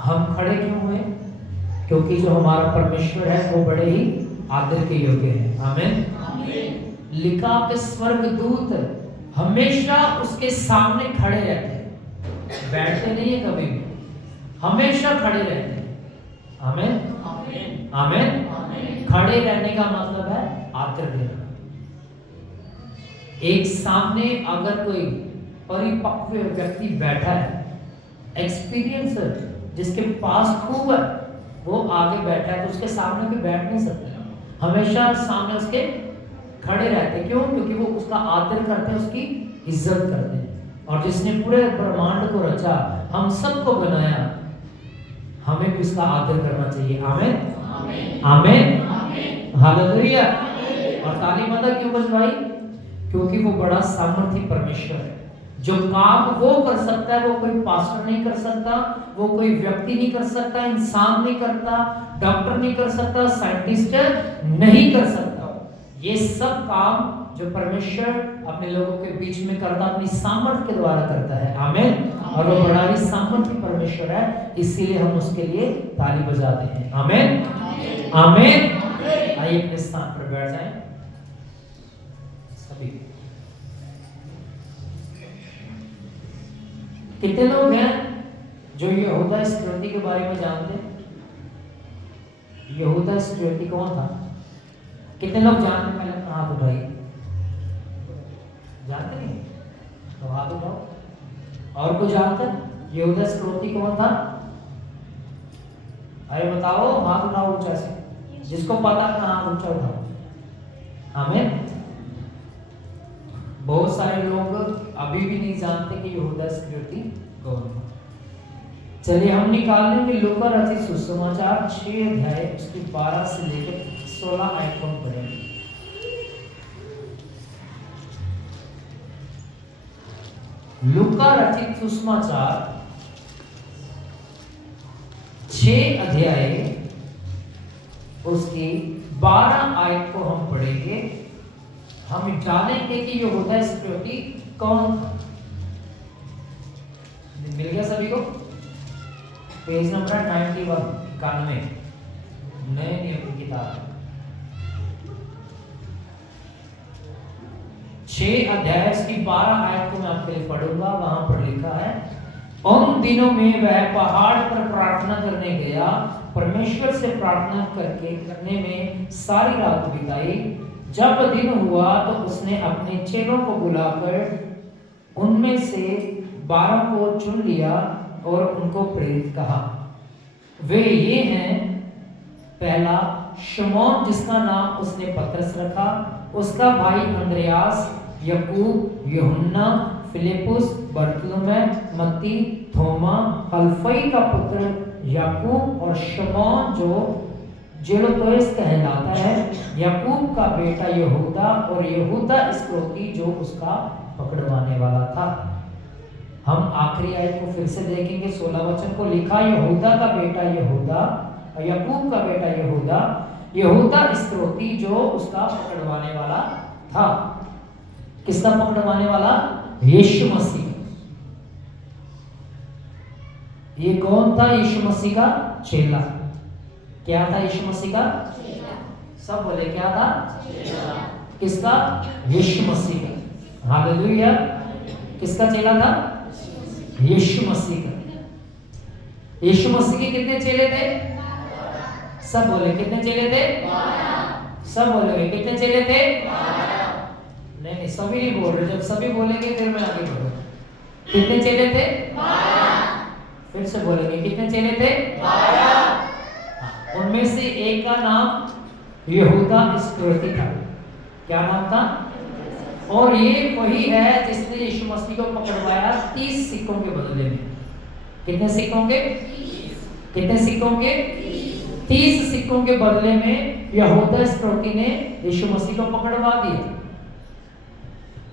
हम खड़े क्यों हुए? क्योंकि जो हमारा परमेश्वर है वो बड़े ही आदर के योग्य है। आमीन। लिखा कि स्वर्गदूत हमेशा उसके सामने खड़े रहते हैं, बैठते नहीं है कभी भी, हमेशा खड़े रहते हैं। आमीन आमीन। खड़े रहने का मतलब है आदर देना। एक सामने अगर कोई परिपक्व व्यक्ति बैठा है, एक्सपीरियंस जिसके पास खूब है, वो आगे बैठा है तो उसके सामने कोई बैठ नहीं सकता, हमेशा सामने उसके खड़े रहते। क्यों? क्योंकि वो उसका आदर करते हैं, उसकी इज्जत करते हैं। और जिसने पूरे ब्रह्मांड को रचा, हम सबको बनाया, हमें भी उसका आदर करना चाहिए। आमीन आमीन हालेलुया। और ताली बजा क्यों बजवाई? क्योंकि वो बड़ा सामर्थी परमेश्वर है। जो काम वो कर सकता है वो कोई पास्टर नहीं कर सकता, वो कोई व्यक्ति नहीं कर सकता, इंसान नहीं करता, डॉक्टर नहीं कर सकता, साइंटिस्ट नहीं कर सकता। ये सब काम जो परमेश्वर अपने लोगों के बीच में करता, अपनी सामर्थ्य के द्वारा करता है। आमीन। और वो बड़ा ही सामर्थी परमेश्वर है, इसीलिए हम उसके लिए ताली बजाते हैं। आमीन आमीन। आइए अपने स्थान पर बैठ जाएं सभी। कितने लोग हैं जो यहूदा इस्करियोती के बारे में जानते हैं? यहूदा इस्करियोती कौन था? कितने लोग जानते हैं? पहले हाथ उठाइए। जानते नहीं तो हाथ उठाओ। और कोई जानता है यहूदा इस्करियोती कौन था? अरे बताओ, हाथ उठाओ ऊंचा से, जिसको पता अपना हाथ ऊंचा उठाओ। आमीन। बहुत सारे लोग अभी भी नहीं जानते कि यहूदा इस्करियोती कौन था। चलिए हम निकाल लेंगे लूका रचित सुसमाचार 6 अध्याय उसकी 12 से लेकर 16 आयत को पढ़ेंगे। लूका रचित सुसमाचार 6 अध्याय उसकी 12 आयत को हम पढ़ेंगे। हम जानेंगे कि यहूदा इस्करियोती कौन था। मिल गया सभी को? पेज नंबर 91 नए नियम की किताब 6 अध्याय की 12 आयत को मैं आपके लिए पढ़ूंगा। वहां पर लिखा है, उन दिनों में वह पहाड़ पर प्रार्थना करने गया, परमेश्वर से प्रार्थना करने में सारी रात बिताई। जब दिन हुआ तो उसने अपने चेलों को बुलाकर उनमें से 12 को चुन लिया और उनको प्रेरित कहा। वे ये हैं, पहला शमौन जिसका नाम उसने पतरस रखा, उसका भाई अंद्रयास, याकूब, यूहन्ना, फिलिपुस, बरतुल्मै, मत्ती, थोमा, हल्फई का पुत्र याकूब और शमौन जो जेलोतेस कहलाता है, याकूब का बेटा यहूदा और यहूदा इस्करियोती जो उसका पकड़वाने वाला था। हम आखिरी आयत को फिर से देखेंगे। 16 वचन को लिखा, यहूदा का बेटा यहूदा और याकूब का बेटा यहूदा, यहूदा इस्करियोती जो उसका पकड़वाने वाला था। किसका पकड़वाने वाला? यीशु मसीह। ये कौन था? यीशु मसीह का चेला। क्या था यीशु मसीह का चेला? सब बोले क्या था? चेला। किसका? यीशु मसीह का। हालेलुया। किसका चेला था? यीशु मसीह का। यीशु मसीह के कितने चेले थे? सब बोले कितने चेले थे? 12। सब बोले कितने चेले थे? 12। नहीं, सभी नहीं बोल रहे। जब सभी बोलेंगे फिर मैं आगे बढ़ूंगा। कितने चेले थे? 12। फिर से बोलेंगे कितने चेले थे? 12। उनमें से एक का नाम यहूदा इस्करियोती था। क्या नाम था? और ये वही है जिसने यीशु मसीह को पकड़वाया 30 सिक्कों के बदले में। कितने सिक्कों के? 30। कितने सिक्कों के? 30 सिक्कों के बदले में यहूदा इस्करियोती ने यीशु मसीह को पकड़वा दिया।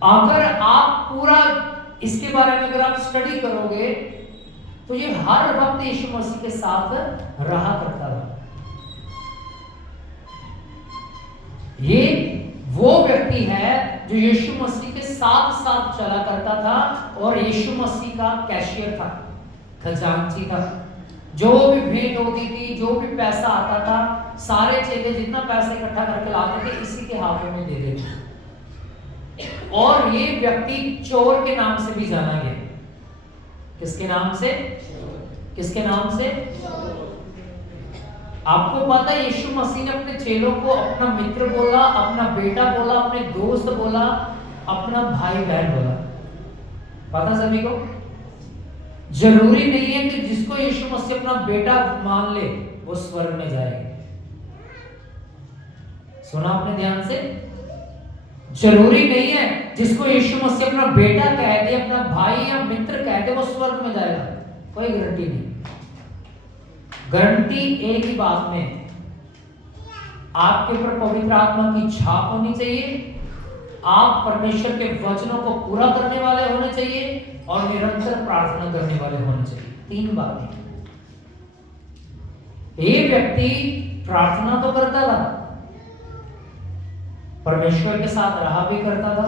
अगर आप पूरा इसके बारे में अगर आप स्टडी करोगे तो ये हर वक्त यीशु मसीह के साथ रहा करता था। ये वो व्यक्ति है जो यीशु मसीह के साथ साथ चला करता था और यीशु मसीह का कैशियर था, खजांची था। जो भी भेंट होती थी, जो भी पैसा आता था, सारे चेले जितना पैसा इकट्ठा करके लाते थे इसी के हाथों में दे देते। और ये व्यक्ति चोर के नाम से भी जाना गया। किसके नाम से? किसके नाम से? आपको पता है यीशु मसीह ने अपने चेलों को अपना मित्र बोला, अपना बेटा बोला, अपने दोस्त बोला, अपना भाई बहन बोला। पता सभी को? जरूरी नहीं है कि जिसको यीशु मसीह अपना बेटा मान ले वो स्वर्ग में जाएगा। सुना आपने ध्यान से? जरूरी नहीं है जिसको यीशु मसीह अपना बेटा कह दे, अपना भाई या मित्र कह दे वो स्वर्ग में जाएगा। कोई गारंटी नहीं। गारंटी एक ही बात में, आपके ऊपर पवित्र आत्मा की छाप होनी चाहिए, आप परमेश्वर के वचनों को पूरा करने वाले होने चाहिए और निरंतर प्रार्थना करने वाले होने चाहिए। 3 बातें। ये व्यक्ति प्रार्थना तो करता था, परमेश्वर के साथ रहा भी करता था।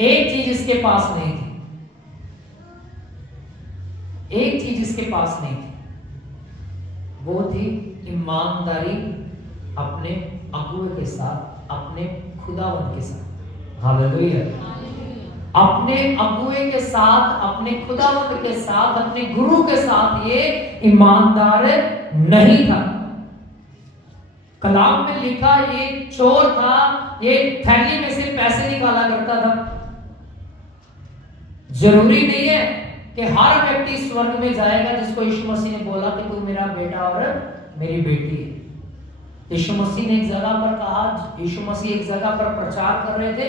एक चीज इसके पास नहीं थी, एक चीज इसके पास नहीं थी, वो थी ईमानदारी अपने अगुवे के साथ, अपने खुदावंद के साथ। हालेलुया। अपने अगुवे के साथ, अपने खुदावंद के साथ, अपने गुरु के साथ ये ईमानदार नहीं था। कलाम में लिखा ये चोर था, ये थैली में से पैसे निकाला करता था। जरूरी नहीं है कि हर व्यक्ति स्वर्ग में जाएगा जिसको यीशु मसीह ने बोला कि तू मेरा बेटा और मेरी बेटी है। यीशु मसीह ने एक जगह पर कहा, यीशु मसीह एक जगह पर प्रचार कर रहे थे,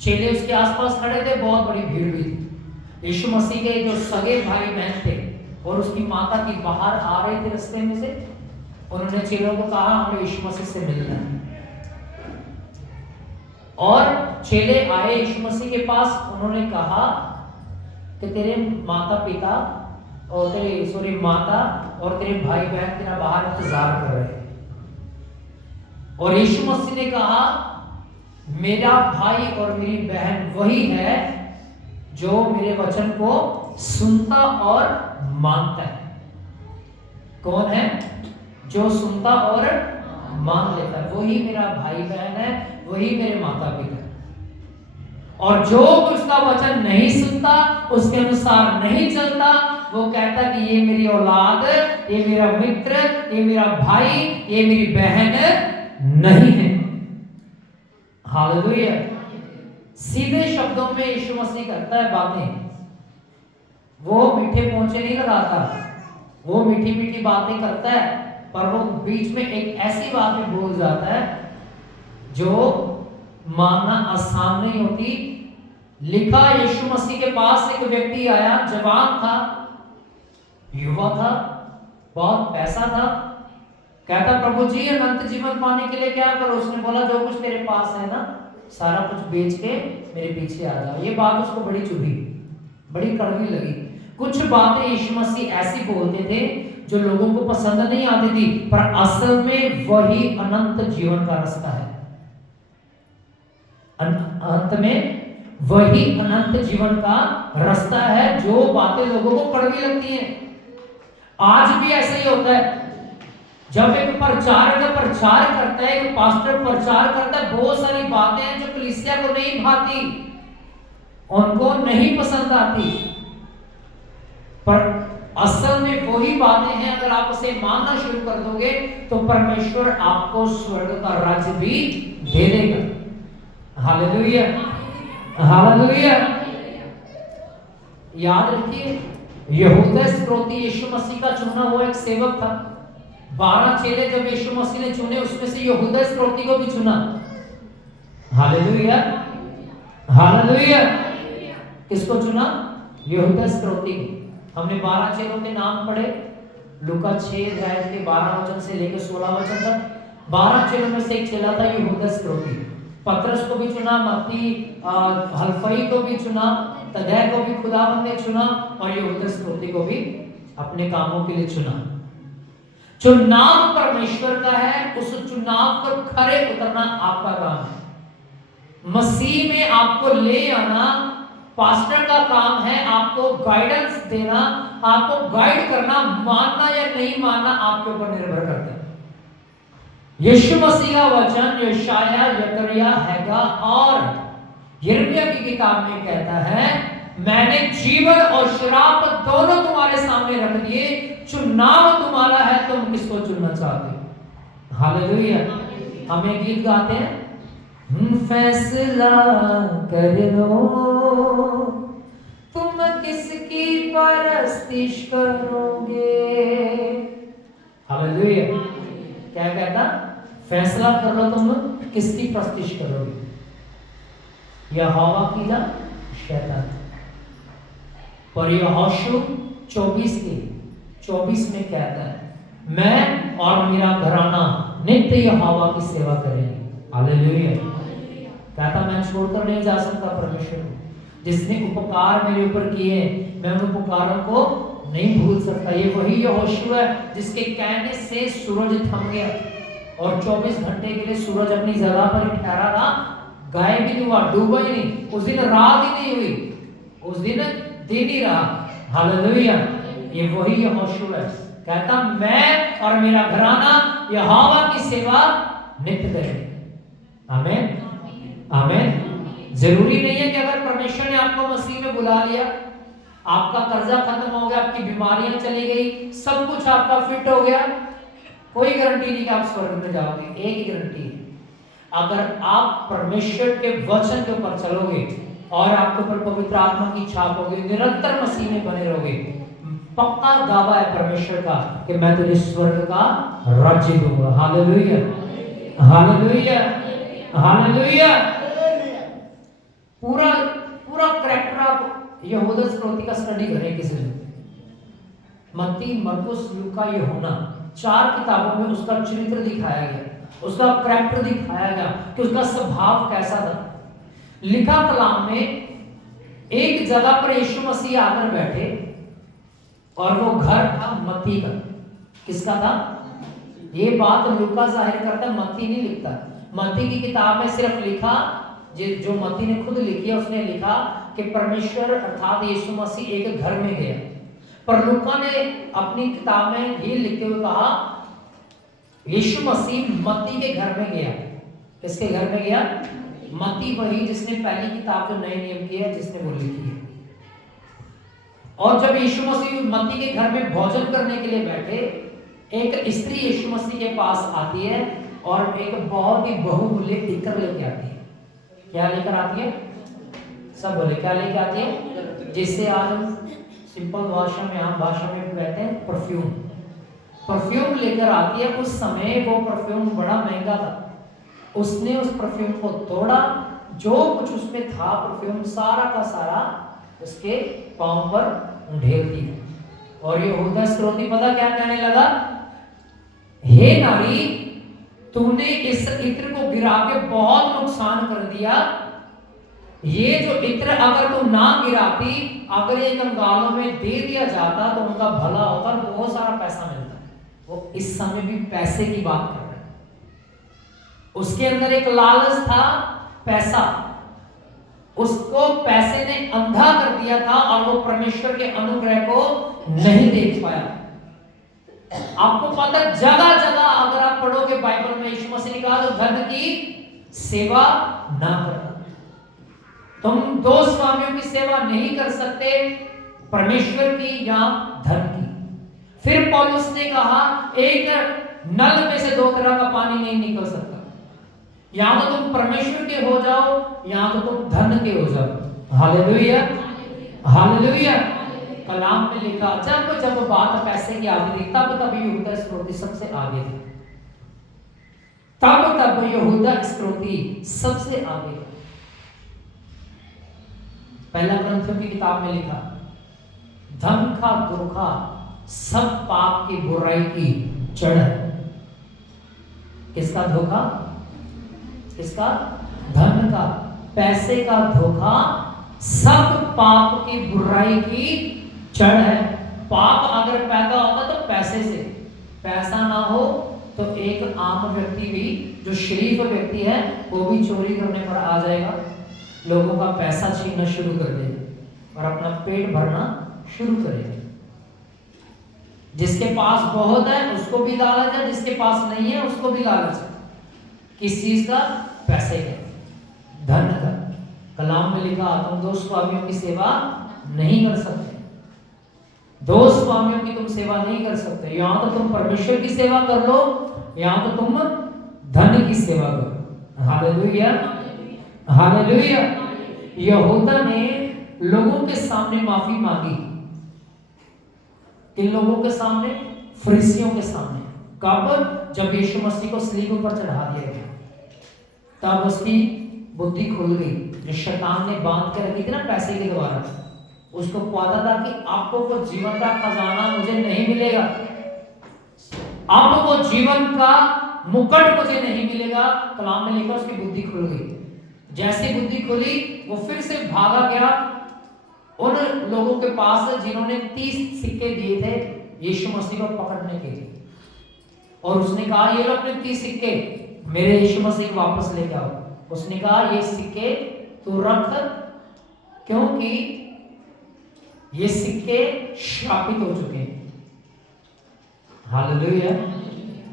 चेले उसके आसपास खड़े थे, बहुत बड़ी भीड़ भी थी। यीशु मसीह के जो सगे भाई बहन थे और उसकी माता की बाहर आ रहे थे रास्ते में से, उन्होंने चेलों को कहा हमें यीशु मसीह से मिलना है। और चेले आए यीशु मसीह के पास, उन्होंने कहा कि तेरे माता पिता और तेरे माता और तेरे भाई बहन तेरा बाहर इंतजार कर रहे हैं। और यीशु मसीह ने कहा मेरा भाई और मेरी बहन वही है जो मेरे वचन को सुनता और मानता है। कौन है? जो सुनता और मान लेता है, वही मेरा भाई बहन है, वही मेरे माता पिता है। और जो उसका वचन नहीं सुनता, उसके अनुसार नहीं चलता, वो कहता कि ये मेरी औलाद, ये मेरा मित्र, ये मेरा भाई, ये मेरी बहन नहीं है। हालेलुया। सीधे शब्दों में यीशु मसीह करता है बातें, वो मीठे पोंछे नहीं लगाता, वो मीठी मीठी बातें करता है, पर वो बीच में एक ऐसी बात भी बोल जाता है जो मानना आसान नहीं होती। लिखा यीशु मसीह के पास एक व्यक्ति आया, जवान था, युवा था, बहुत पैसा था, कहता प्रभु जी अनंत जीवन पाने के लिए क्या करो? उसने बोला जो कुछ तेरे पास है ना सारा कुछ बेच के मेरे पीछे आ जाओ। ये बात उसको बड़ी चुभी, बड़ी कड़वी लगी। कुछ बातें यीशु मसीह ऐसी बोलते थे जो लोगों को पसंद नहीं आती थी, पर असल में वही अनंत जीवन का रास्ता है। अंत में वही अनंत जीवन का रास्ता है। जो बातें लोगों को कड़वी लगती हैं, आज भी ऐसा ही होता है। जब एक प्रचारक प्रचार करता है, एक पास्टर प्रचार करता है, बहुत सारी बातें हैं जो कलीसिया को नहीं भाती, उनको नहीं पसंद आती, पर असल में वही बातें हैं। अगर आप उसे मानना शुरू कर दोगे तो परमेश्वर आपको स्वर्ग का राज्य भी दे देगा। Hallelujah, hallelujah. याद रखिए, यहूदा इस्करियोती यीशु मसीह का चुना हुआ एक सेवक था। 12 चेले जब यीशु मसीह ने चुने, उसमें से यहूदा इस्करियोती को भी चुना। Hallelujah, hallelujah. किसको चुना? यहूदा इस्करियोती को। हमने 12 चेलों के नाम पढ़े, लूका 6 अध्याय के 12 वचन से लेकर 16 वचन तक। 12 चेलों में से एक चेला था यहूदा इस्करियोती। पतरस को भी चुना, मत्ती हलफई को भी चुना, तदै को भी खुदावंद ने चुना, और यहूदा इस्करियोती को भी अपने कामों के लिए चुना। चुनाव परमेश्वर का है, उस चुनाव को खरे उतरना आपका काम है। मसीह में आपको ले आना पास्टर का काम है आपको गाइडेंस देना, आपको गाइड करना, मानना या नहीं मानना आपके ऊपर निर्भर करता है। यीशु मसीह का वचन यशाया, यकरिया, हैगा और यिर्मयाह की किताब में कहता है, मैंने जीवन और श्राप दोनों तुम्हारे सामने रख दिए, चुनाव तुम्हारा है, तुम किसको चुनना चाहते हो। हालेलुया। हम एक गीत गाते हैं, फैसला कर लो तुम किसकी परस्तिश करोगे। हालेलुया। क्या कहता, फैसला कर लो तुम किसकी परस्तिश करोगे, यहोवा की या शैतान। पर यहोशू 24 में कहता है, मैं और मेरा घराना नित्य यहोवा की सेवा करेंगे। हालेलुया। कहता मैं छोड़कर नहीं जा सकता परमेश्वर को, जिसने उपकार मेरे ऊपर किए मैं उन उपकारों को नहीं भूल सकता। ये वही यहोशू है जिसके कहने से सूरज थम गया और 24 घंटे के लिए सूरज अपनी जगह पर ठहरा था, गायब भी नहीं हुआ, डूबा ही नहीं। उस दिन रात ही नहीं हुई, उस दिन दिन ही रहा। हालेलुया। ये वही यहोशू है, कहता मैं और मेरा घराना यहोवा की सेवा नित्य करेंगे। आमीन, आमीन। जरूरी नहीं है कि अगर परमेश्वर ने आपको मसीह में बुला लिया, आपका कर्जा खत्म हो गया, आपकी बीमारियां चली गई, सब कुछ आपका फिट हो गया, कोई गारंटी नहीं कि आप स्वर्ग में जाओगे। एक ही गारंटी है, अगर आप परमेश्वर के वचन के ऊपर चलोगे और आपके ऊपर पवित्र आत्मा की छाप होगी, निरंतर मसीह में बने रहोगे, पक्का दावा है परमेश्वर का कि मैं तुझे स्वर्ग का राज्य दूंगा। Hallelujah, hallelujah, hallelujah. पूरा कैरेक्टर आप यहूदा इस्करियोती का स्टडी करें किसी दिन, मत्ती, मरकुस, लूका, यूहन्ना, 4 किताबों में उसका चरित्र दिखाया गया, उसका कैरेक्टर दिखाया गया कि उसका स्वभाव कैसा था। लिखा कलाम में एक जगह पर यीशु मसीह आकर बैठे और वो घर था मत्ती का। किसका था? ये बात लूका जाहिर करता है, मत्ती नहीं लिखता। मत्ती की किताब में सिर्फ लिखा, जो मत्ती ने खुद लिखी है, उसने लिखा कि परमेश्वर अर्थात यीशु मसीह एक घर में गया। पर लूका ने अपनी किताब में ये लिखते हुए कहा यीशु मसीह मत्ती के घर में गया। किसके घर में गया? मत्ती, वही जिसने पहली किताब जो नए नियम की है जिसने वो लिखी है। और जब यीशु मसीह मत्ती के घर में भोजन करने के लिए बैठे, एक स्त्री यीशु मसीह के पास आती है और एक बहुत ही बहुमूल्य इत्र लेके आती है। क्या लेकर आती है? सब बोले क्या लेके आती है? जिससे आज हम सिंपल भाषा में, आम भाषा में कहते हैं परफ्यूम। परफ्यूम लेकर आती है। उस समय वो परफ्यूम बड़ा महंगा था। उसने उस परफ्यूम को तोड़ा, जो कुछ उसमें था परफ्यूम सारा का सारा उसके पांव पर ढेर दिया। और यहूदा इस्करियोती पता क्या कहने लगा? हे नारी, तूने इस इत्र को गिरा के बहुत नुकसान कर दिया। ये जो इत्र अगर तू ना गिराती, अगर ये कंगालों में दे दिया जाता तो उनका भला होता, बहुत सारा पैसा मिलता। वो इस समय भी पैसे की बात कर रहे हैं। उसके अंदर एक लालच था, पैसा। उसको पैसे ने अंधा कर दिया था और वो परमेश्वर के अनुग्रह को नहीं देख पाया। आपको पता, जगह जगह अगर आप पढ़ोगे बाइबल में, यीशु मसीह ने कहा तो धन की सेवा ना करना। तुम 2 स्वामियों की सेवा नहीं कर सकते, परमेश्वर की या धन की। फिर पौलुस ने कहा एक नल में से 2 तरह का पानी नहीं निकल सकता, या तो तुम परमेश्वर के हो जाओ या तो तुम धन के हो जाओ। Hallelujah, hallelujah. कलाम में लिखा, जब जब बात पैसे की आती थी तब यहूदा इस्करियोती सबसे आगे थे। तब यहूदा इस्करियोती सबसे आगे। पहला ग्रंथों की किताब में लिखा, धन का धोखा सब पाप की बुराई की जड़ है। किसका धोखा? किसका? धन का, पैसे का धोखा सब पाप की बुराई की जड़ है। पाप अगर पैदा होता तो पैसे से, पैसा ना हो तो एक आम व्यक्ति भी, जो शरीफ व्यक्ति है, वो भी चोरी करने पर आ जाएगा, लोगों का पैसा छीनना शुरू कर देगा। और अपना पेट भरना शुरू करेगा। जिसके पास बहुत है उसको भी लालच है, जिसके पास नहीं है उसको भी लालच है। किस चीज का? पैसे का, धन का। कलाम में लिखा तुम दो स्वामियों की सेवा नहीं कर सकते, दो स्वामियों की तुम सेवा नहीं कर सकते। यहां तो तुम परमेश्वर की सेवा कर लो, यहां तो तुम धन की सेवा करो। Hallelujah, hallelujah. यहूदा ने लोगों के सामने माफी मांगी। किन लोगों के सामने? फरीसियों के सामने। कब? जब यीशु मसीह को सलीब पर चढ़ा दिया गया, तब उसकी बुद्धि खुल गई। जो शैतान ने बांध के रखी थी ना पैसे के द्वारा, उसको पता था कि आपको वो जीवन का खजाना मुझे नहीं मिलेगा, अब वो जीवन का मुकुट मुझे नहीं मिलेगा। कलाम में लिखा उसकी बुद्धि खुल गई। जैसे बुद्धि खुली वो फिर से भागा गया उन लोगों के पास जिन्होंने 30 सिक्के दिए थे यीशु मसीह को पकड़ने के लिए, और उसने कहा ये लो अपने 30 सिक्के मेरे यीशु मसीह को वापस ले जाओ। उसने कहा ये सिक्के तू रख, क्योंकि ये सिक्के श्रापित हो चुके हैं। Hallelujah,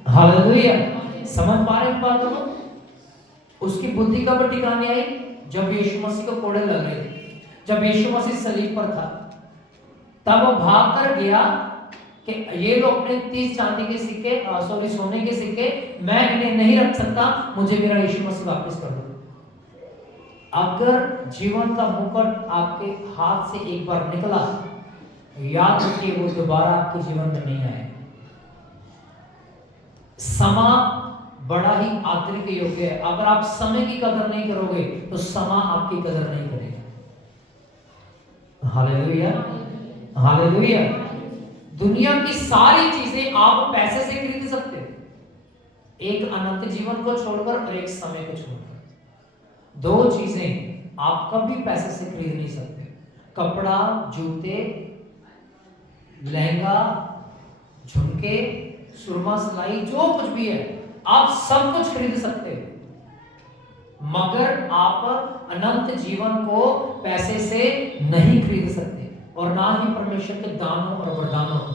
hallelujah. समझ पा रहे हैं बातों को? उसकी बुद्धि कब ठिकाने आई? जब यीशु मसीह को कोड़े लग रहे थे, जब यीशु मसीह सलीब पर था, तब वो भाग कर गया कि ये लोग अपने 30 चांदी के सिक्के सोने के सिक्के मैं इन्हें नहीं रख सकता, मुझे मेरा यीशु मसीह वापस कर दो। अगर जीवन का मुकुट आपके हाथ से एक बार निकला, याद रखिए वो दोबारा आपके जीवन में नहीं आएगा। समा बड़ा ही आदर के योग्य है। अगर आप समय की कदर नहीं करोगे तो समा आपकी कदर नहीं करेगा। Hallelujah, hallelujah. दुनिया की सारी चीजें आप पैसे से खरीद सकते हो, एक अनंत जीवन को छोड़कर और एक समय को छोड़कर। दो चीजें आप कभी पैसे से खरीद नहीं सकते, कपड़ा, जूते, लहंगा, झुमके, सुरमा, सिलाई, जो कुछ भी है आप सब कुछ खरीद सकते हो, मगर आप अनंत जीवन को पैसे से नहीं खरीद सकते, और ना ही परमेश्वर के दानों और वरदानों को,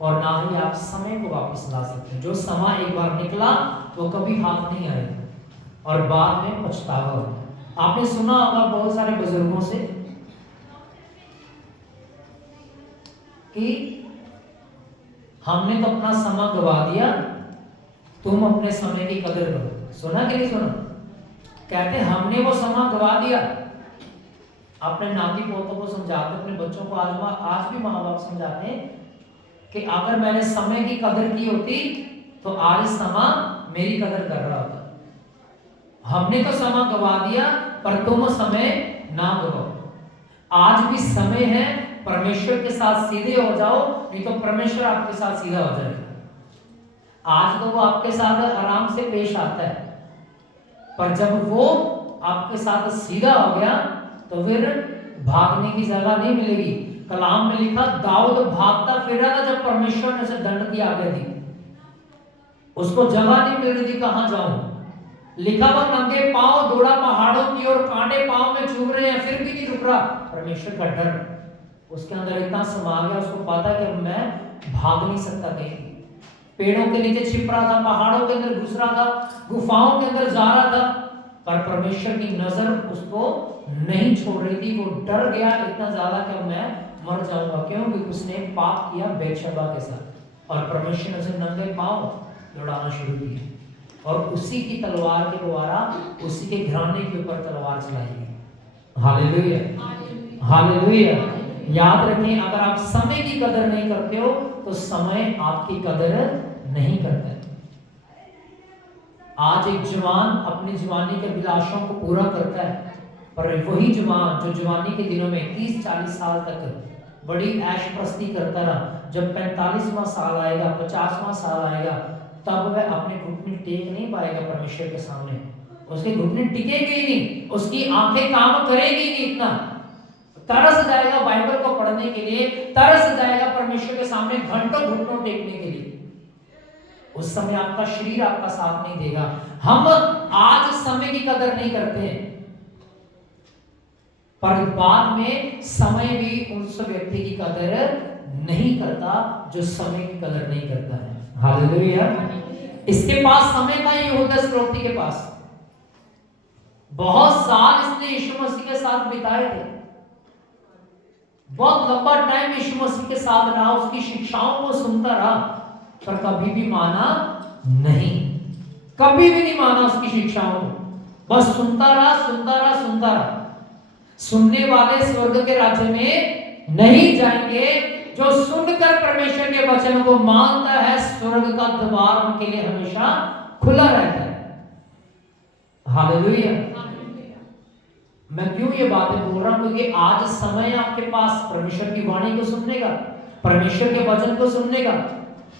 और ना ही आप समय को वापस ला सकते। जो समय एक बार निकला वो कभी हाथ नहीं आएगा और बाद में पछतावा होगा। आपने सुना होगा बहुत सारे बुजुर्गों से कि हमने तो अपना समय गवा दिया, तुम अपने समय की कदर करो। सुना कि नहीं सुना? कहते हमने वो समय गवा दिया। अपने नाती पोतों को समझाते, अपने बच्चों को आज भी माँ बाप समझाते हैं कि अगर मैंने समय की कदर की होती तो आज समय मेरी कदर कर रहा होता। हमने तो समय गवा दिया पर तुम समय ना गवाओ। आज भी समय है, परमेश्वर के साथ सीधे हो जाओ, नहीं तो परमेश्वर आपके साथ सीधा हो जाएगा। आज तो वो आपके साथ आराम से पेश आता है, पर जब वो आपके साथ सीधा हो गया तो फिर भागने की जगह नहीं मिलेगी। कलाम में लिखा दाऊद भागता फिर रहा था जब परमेश्वर ने उसे दंड की आज्ञा दी, उसको जगह नहीं मिल रही थी कहां जाऊं। लिखा वो नंगे पांव दौड़ा पहाड़ों की ओर, कांटे पांव में चुभ रहे हैं फिर भी नहीं रुक रहा। परमेश्वर का डर उसके अंदर इतना समा गया, उसको पता कि अब मैं भाग नहीं सकता कहीं। पेड़ों के नीचे छिप रहा था, पहाड़ों के अंदर घुस रहा था, गुफाओं के अंदर जा रहा था, पर परमेश्वर की नजर उसको नहीं छोड़ रही थी। वो डर गया इतना ज्यादा कि मैं मर जाऊंगा, क्योंकि उसने पाप किया बेतशबा के साथ, और परमेश्वर ने उसे नंगे पांव दौड़ाना शुरू किया, और उसी की तलवार के द्वारा उसी के घराने के ऊपर तलवार चलाई गई। Hallelujah, hallelujah. याद रखें, अगर आप समय की कदर नहीं करते हो तो समय आपकी कदर नहीं करता। आज एक जवान अपनी जवानी के अभिलाषों को पूरा करता है, पर वही जवान जो जवानी के दिनों में 30-40 साल तक बड़ी ऐश प्रस्ती करता रहा, जब 45वां साल आएगा, 50वां साल आएगा, तब वह अपने घुटने टेक नहीं पाएगा परमेश्वर के सामने। उसके घुटने टिकेंगे ही नहीं, उसकी आंखें काम करेगी नहीं, इतना तरस जाएगा बाइबल को पढ़ने के लिए, तरस जाएगा परमेश्वर के सामने घंटों घुटनों टेकने के लिए। उस समय आपका शरीर आपका साथ नहीं देगा। हम आज समय की कदर नहीं करते हैं। पर बाद में समय भी उस व्यक्ति की कदर नहीं करता जो समय की कदर नहीं करता है। हालेलुया। इसके पास समय था यहूदा इस्करियोती के पास, बहुत साल इसने यीशु मसीह के साथ बिताए थे, बहुत लंबा टाइम यीशु मसीह के साथ रहा, उसकी शिक्षाओं को सुनता रहा, पर कभी भी माना नहीं, कभी भी नहीं माना उसकी शिक्षाओं को, बस सुनता रहा सुनता रहा सुनता रहा। सुनने वाले स्वर्ग के राज्य में नहीं जाएंगे, जो सुनकर परमेश्वर के वचन को मानता है, स्वर्ग का द्वार उनके लिए हमेशा खुला रहता है। हालेलुया। मैं क्यों ये बातें बोल रहा हूं? क्योंकि आज समय आपके पास परमेश्वर की वाणी को सुनने का, परमेश्वर के वचन को सुनने का।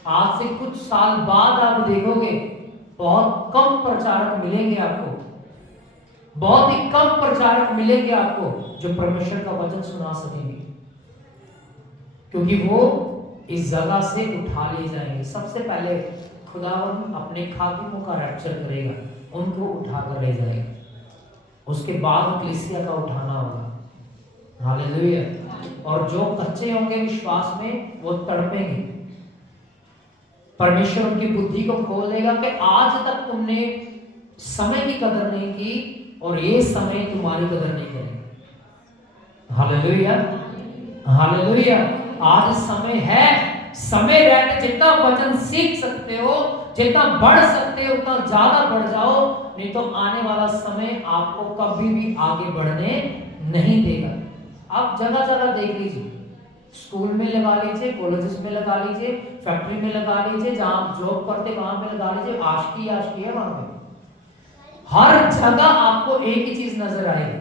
आज से कुछ साल बाद आप देखोगे बहुत कम प्रचारक मिलेंगे आपको, बहुत ही कम प्रचारक मिलेंगे आपको जो परमेश्वर का वचन सुना सकेंगे, क्योंकि वो इस जगह से उठा लिए जाएंगे। सबसे पहले खुदावंद अपने खादिमों का रैप्चर करेगा, उनको उठा कर ले जाएगा, उसके बाद कलीसिया का उठाना होगा। हालेलुया। और जो कच्चे होंगे विश्वास में वो तड़पेंगे, परमेश्वर उनकी बुद्धि को खोल देगा कि आज तक तुमने समय की कदर नहीं की और ये समय तुम्हारी कदर नहीं करेगा। हालेलुया। हालेलुया। आज समय है, समय रहते जितना वचन सीख सकते हो, जितना बढ़ सकते हो उतना ज्यादा बढ़ जाओ, नहीं तो आने वाला समय आपको कभी भी आगे बढ़ने नहीं देगा। आप जगह जगह देख लीजिए, स्कूल में लगा लीजिए, कॉलेजेस में लगा लीजिए, फैक्ट्री में लगा लीजिए, जहां आप जॉब करते वहां पे लगा लीजिए, आशिकी आशिकी है वहां पे। हर जगह आपको एक ही चीज नजर आएगी,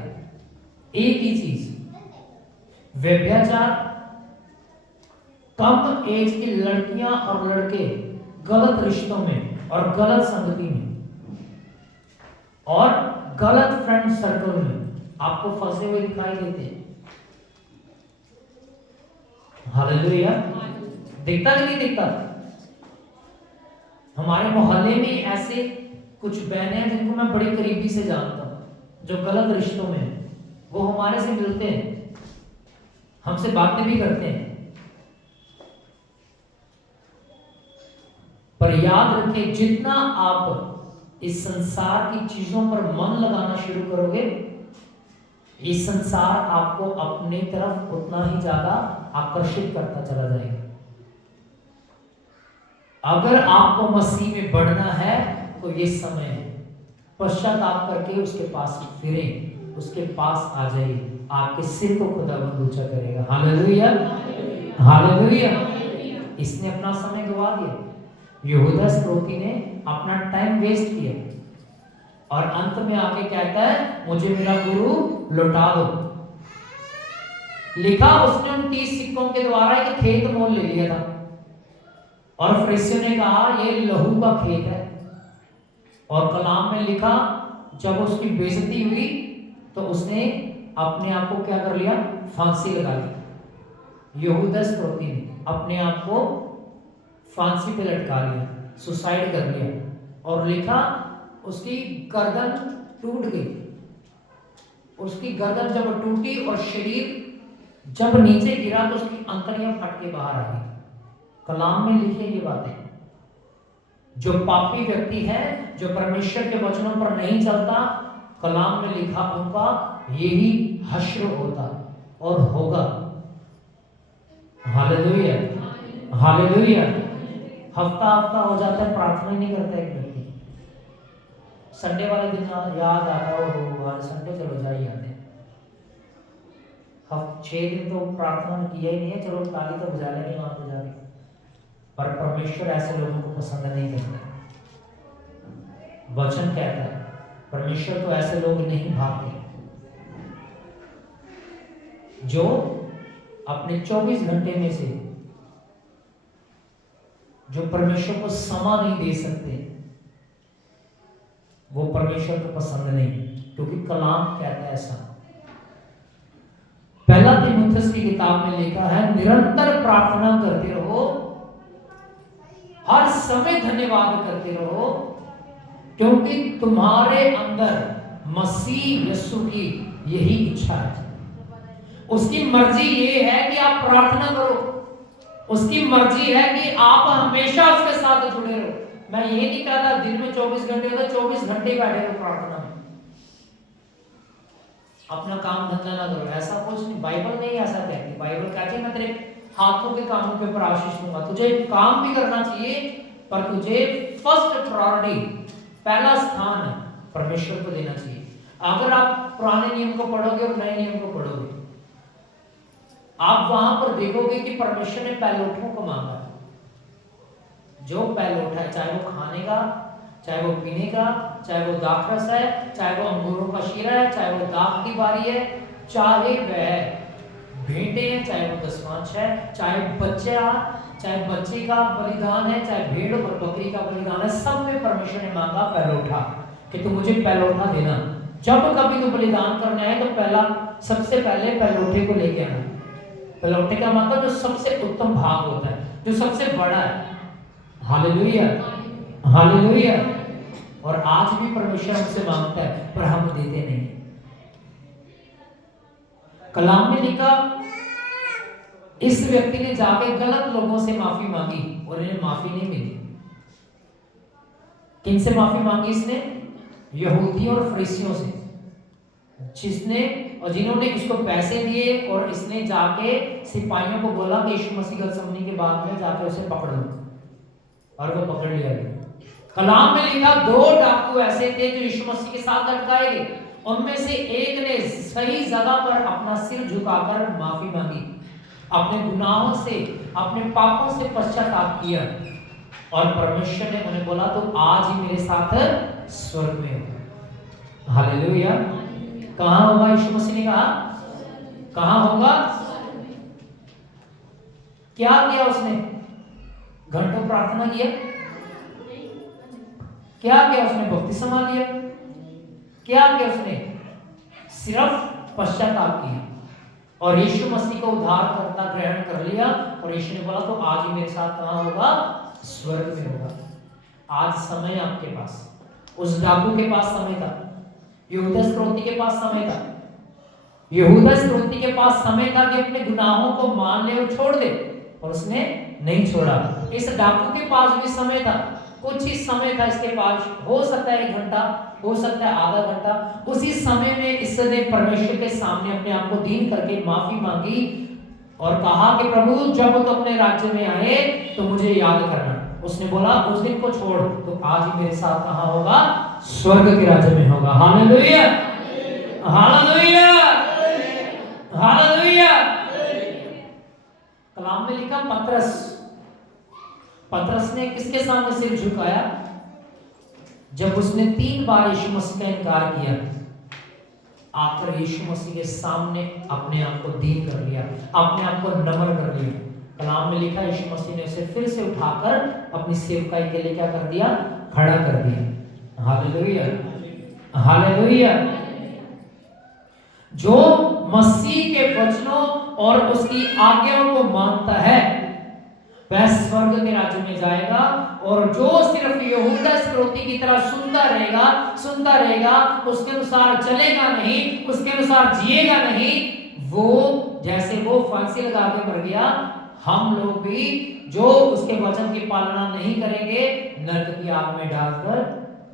एक ही चीज, व्यभिचार, कम एज की लड़कियां और लड़के गलत रिश्तों में और गलत संगति में और गलत फ्रेंड सर्कल में आपको फंसे हुए दिखाई देते हैं। हालेलुया। दिखता कि नहीं दिखता? हमारे मोहल्ले में ऐसे कुछ बहनें हैं जिनको मैं बड़ी करीबी से जानता हूं, जो गलत रिश्तों में हैं। वो हमारे से मिलते हैं, हमसे बातें भी करते हैं, पर याद रखें जितना आप इस संसार की चीजों पर मन लगाना शुरू करोगे, ये संसार आपको अपनी तरफ उतना ही ज्यादा आकर्षित करता चला जाएगा। अगर आपको मसीह में बढ़ना है तो ये समय है, पश्चाताप करके उसके पास फिरे, उसके पास आ जाइए, आपके सिर को खुदावंद ऊंचा करेगा। हालेलुया। हालेलुया। इसने अपना समय गवा दिया, यहूदा इस्करियोती ने अपना टाइम वेस्ट किया और अंत में आके कहता है मुझे मेरा गुरु लौटा दो। लिखा उसने उन 30 सिक्कों के द्वारा एक खेत मोल ले लिया था और फरीसियों ने कहा ये लहू का खेत है, और कलाम में लिखा जब उसकी बेइज्जती हुई तो उसने अपने आप को क्या कर लिया? फांसी लगा ली। यहूदा इस्करियोती ने अपने आप को फांसी पे लटका लिया, सुसाइड कर लिया, और लिखा उसकी गर्दन टूट गई। उसकी गर्दन जब टूटी और शरीर जब नीचे गिरा तो उसकी अंतड़ियां फट के बाहर आ गई। कलाम में लिखी ये बातें। जो पापी व्यक्ति है, जो परमेश्वर के वचनों पर नहीं चलता, कलाम में लिखा उनका यही हश्र होता और होगा। हालेलुया। हालेलुया। हफ्ता हफ्ता हो जाता है, प्रार्थना नहीं करता एक व्यक्ति। संडे वाले दिन याद आता हो, संडे चलो जा ही आते हैं। 6 दिन तो प्रार्थना किया ही नहीं है, चलो ताली तो बजा लेंगे वहां पे जाके। पर परमेश्वर ऐसे लोगों को पसंद नहीं करता। वचन कहता है परमेश्वर को ऐसे लोग नहीं भागते जो अपने 24 घंटे में से जो परमेश्वर को समा नहीं दे सकते, वो परमेश्वर को पसंद नहीं, क्योंकि कलाम कहता है ऐसा। पहला तीमुथियुस की किताब में लिखा है निरंतर प्रार्थना करते रहो, हर समय धन्यवाद करते रहो, क्योंकि तुम्हारे अंदर मसीह यीशु की यही इच्छा है। उसकी मर्जी ये है कि आप प्रार्थना करो, उसकी मर्जी है कि आप हमेशा उसके साथ जुड़े रहो। मैं ये नहीं कहता दिन में 24 घंटे होता 24 घंटे बैठे रहो प्रार्थना में, अपना काम धंधा ना करो, ऐसा कुछ नहीं। बाइबल नहीं ऐसा कहती। बाइबल कहती है मैं तेरे हाथों के कामों के ऊपर आशीष दूंगा। तुझे काम भी करना चाहिए, पर तुझे फर्स्ट प्रायोरिटी, पहला स्थान परमेश्वर को देना चाहिए। अगर आप पुराने नियम को पढ़ोगे और नए नियम को पढ़ोगे, आप वहां पर देखोगे कि परमेश्वर ने पहलोठों को मांगा। जो पहलोठा है, चाहे वो खाने का, चाहे वो पीने का, चाहे वो दाखरस है, चाहे वो अंगूरों का शीरा है, चाहे वो दाख की बारी है, चाहे वह भेंटे हैं, चाहे वो दशमांश है, चाहे बच्चा, चाहे बच्चे का बलिदान है, चाहे भेड़ और बकरी का बलिदान है, सब में परमेश्वर ने मांगा पहलोठा कि तू मुझे पहलोठा देना। जब कभी तू बलिदान करने आए तो पहला सबसे पहले पहलोठे को लेके आना। पहलोठे का मतलब जो सबसे उत्तम भाग होता है, जो सबसे बड़ा है। Hallelujah, hallelujah. और आज भी परमेश्वर हमसे मांगता है, पर हम देते नहीं। कलाम में लिखा, इस व्यक्ति ने जाके गलत लोगों से माफी मांगी और इन्हें माफी नहीं मिली। किनसे माफी मांगी इसने? यहूदियों और फरीसियों से, जिन्होंने इसको पैसे दिए और इसने जाके सिपाहियों को बोला कि यीशु मसीह गलसमनी के बाद में जाके उसे पकड़ लो, और वो पकड़ लिया गया। कलाम में लिखा 2 डाकू ऐसे थे जो यीशु मसीह के साथ लटकाए गए। उनमें से एक ने सही जगह पर अपना सिर झुकाकर माफी मांगी, अपने गुनाहों से, अपने पापों से पश्चाताप किया, और परमेश्वर ने उन्हें बोला तो आज ही मेरे साथ स्वर्ग में होगा। हालेलुया। कहां होगा? यीशु मसीह ने कहा कहां होगा? क्या किया उसने? घंटों प्रार्थना किया? क्या किया उसने? बपतिस्मा लिया? क्या किया उसने? सिर्फ पश्चाताप किया और यीशु मसीह को उद्धारकर्ता ग्रहण कर लिया, और यीशु ने बोला तो आज ही मेरे साथ कहां होगा? स्वर्ग में होगा। आज समय आपके पास, उस डाकू के पास समय था, यहूदा इस्करियोती के पास समय था। यहूदा इस्करियोती के पास समय था कि अपने गुनाहों को मान ले और छोड़ दे, और उसने नहीं छोड़ा। इस डाकू के पास भी समय था, कुछ ही समय था इसके पास, हो सकता है 1 घंटा, हो सकता है आधा घंटा। उसी समय में इसने परमेश्वर के सामने अपने आप को दीन करके माफी मांगी और कहा कि प्रभु जब तो अपने राज्य में आए तो मुझे याद करना। उसने बोला उस दिन को छोड़ तो आज ही मेरे साथ कहां होगा? स्वर्ग के राज्य में होगा। Hallelujah, hallelujah, hallelujah. कलाम में लिखा पतरस ने किसके सामने सिर झुकाया? जब उसने 3 बार यीशु मसीह का इनकार किया, आकर यीशु मसीह के सामने अपने आप को दीन कर लिया, अपने आप को नम्र कर लिया। कलाम में लिखा यीशु मसीह ने उसे फिर से उठाकर अपनी सेवकाई के लिए क्या कर दिया? खड़ा कर दिया। Hallelujah, hallelujah. जो मसीह के वचनों और उसकी आज्ञाओं को मानता है वह स्वर्ग के राज्य में जाएगा, और जो सिर्फ यहूदा इस्करियोती की तरह सुनता रहेगा, उसके अनुसार चलेगा नहीं, उसके अनुसार जिएगा नहीं, वो जैसे वो फांसी लगा के मर गया, हम लोग भी जो उसके वचन की पालना नहीं करेंगे नरक की आग में डालकर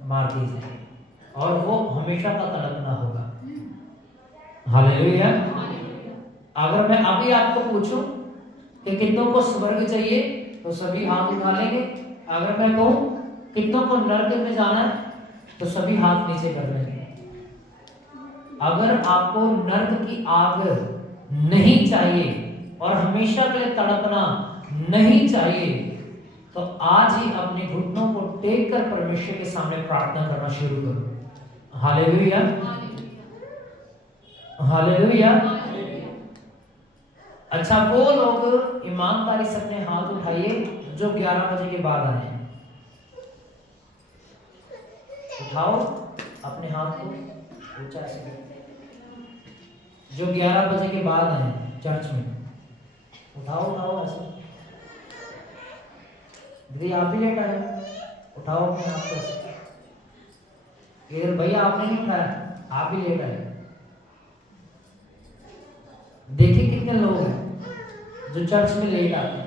मार दिए जाएंगे, और वो हमेशा का तड़पना होगा। हालेलुया। अगर मैं अभी आपको पूछूं कि कितनों को स्वर्ग चाहिए तो सभी हाथ उठा लेंगे। अगर मैं कहूं कितनों को नरक में जाना है तो सभी हाथ नीचे कर लेंगे। अगर आपको नरक की आग नहीं चाहिए और हमेशा के लिए तड़पना नहीं चाहिए तो आज ही अपने घुटनों को टेक कर परमेश्वर के सामने प्रार्थना करना शुरू करो। Hallelujah, hallelujah. अच्छा, वो लोग ईमानदारी से अपने हाथ उठाइए जो 11 बजे के बाद आए हैं। उठाओ अपने हाथ को ऊंचा से, जो 11 बजे के बाद आए हैं चर्च में। उठाओ ऐसे। दीदी आप भी लेट आए, उठाओ अपने हाथ को ऐसे। भैया आपने नहीं उठाया, आप भी लेट आए। देखिए कितने लोग हैं जो चर्च में लेट आते हैं?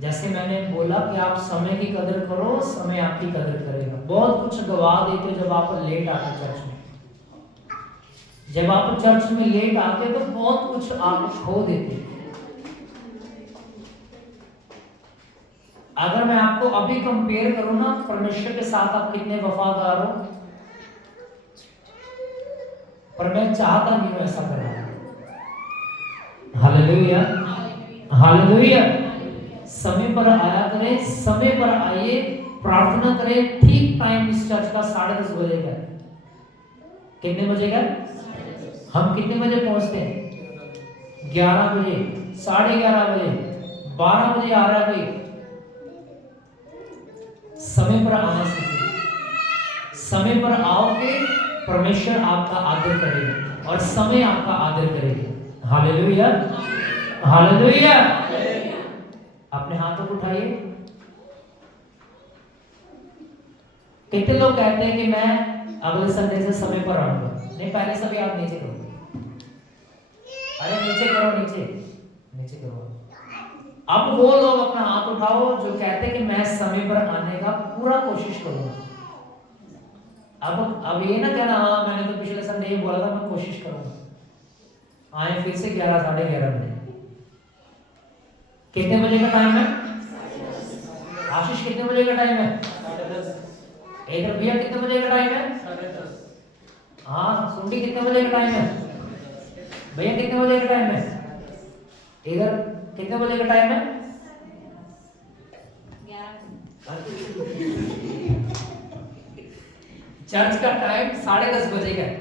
जैसे मैंने बोला कि आप समय की कदर करो, समय आपकी कदर करेगा। बहुत कुछ गवा देते हो जब आप लेट आते चर्च में। जब आप चर्च में लेट आते तो बहुत कुछ आप खो देते। अगर मैं आपको अभी कंपेयर करूं ना परमेश्वर के साथ, आप कितने वफादार हो, पर मैं चाहता नहीं हूं ऐसा करना। Hallelujah, hallelujah. समय पर आया करें, समय पर आइए, प्रार्थना करें। ठीक टाइम इस चर्च का 10:30 बजे का। कितने बजे का? हम कितने बजे पहुंचते हैं? 11 बजे, 11:30 बजे, 12 बजे आ रहा कोई। समय पर आना सीखिए। समय पर आओगे, परमेश्वर आपका आदर करेगा और समय आपका आदर करेगा। Hallelujah, hallelujah. अपने हाथों को उठाइए। कितने लोग कहते हैं कि मैं अगले संडे से समय पर आऊंगा? नहीं, पहले सभी आप नीचे करो। अरे नीचे करो, नीचे नीचे करो। अब वो लोग अपना हाथ उठाओ जो कहते हैं कि मैं समय पर आने का पूरा कोशिश करूंगा। अब ये ना कहना हाँ मैंने तो पिछले संडे ये बोला था मैं कोशिश करूंगा। आए फिर से 11, 11:30 बजे। कितने बजे का टाइम है? आशीष कितने बजे का टाइम है? 10:30। इधर भैया कितने बजे का टाइम है? 10:30। हाँ सुंडी कितने बजे का टाइम है? भैया कितने बजे का टाइम है? इधर कितने बजे का टाइम है? 11। चर्च का टाइम 10:30 बजे का है।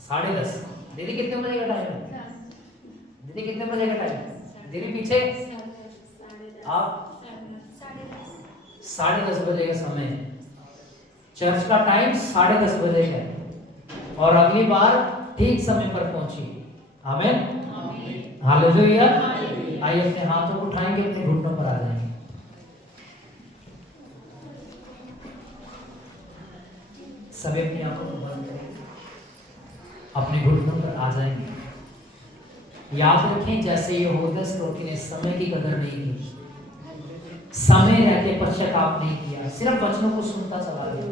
10:30। दीदी कितने बजे का टाइम है? दीदी कितने बजे का टाइम है? दीदी पीछे आप 10:30 बजे का समय है। चर्च का टाइम 10:30 बजे का है और अगली बार ठीक समय पर पहुंचिए। आमीन, हालेलुया। आइए अपने हाथों को उठाएंगे, अपने घुटनों पर आ जाएंगे। सभी अपनी आंखों को बंद करें, अपने घुटनों पर आ जाएंगे। याद रखें जैसे यहूदा इस्करियोती ने समय की कदर नहीं की, समय रहते पश्चाताप नहीं किया, सिर्फ वचनों को सुनता चला गया।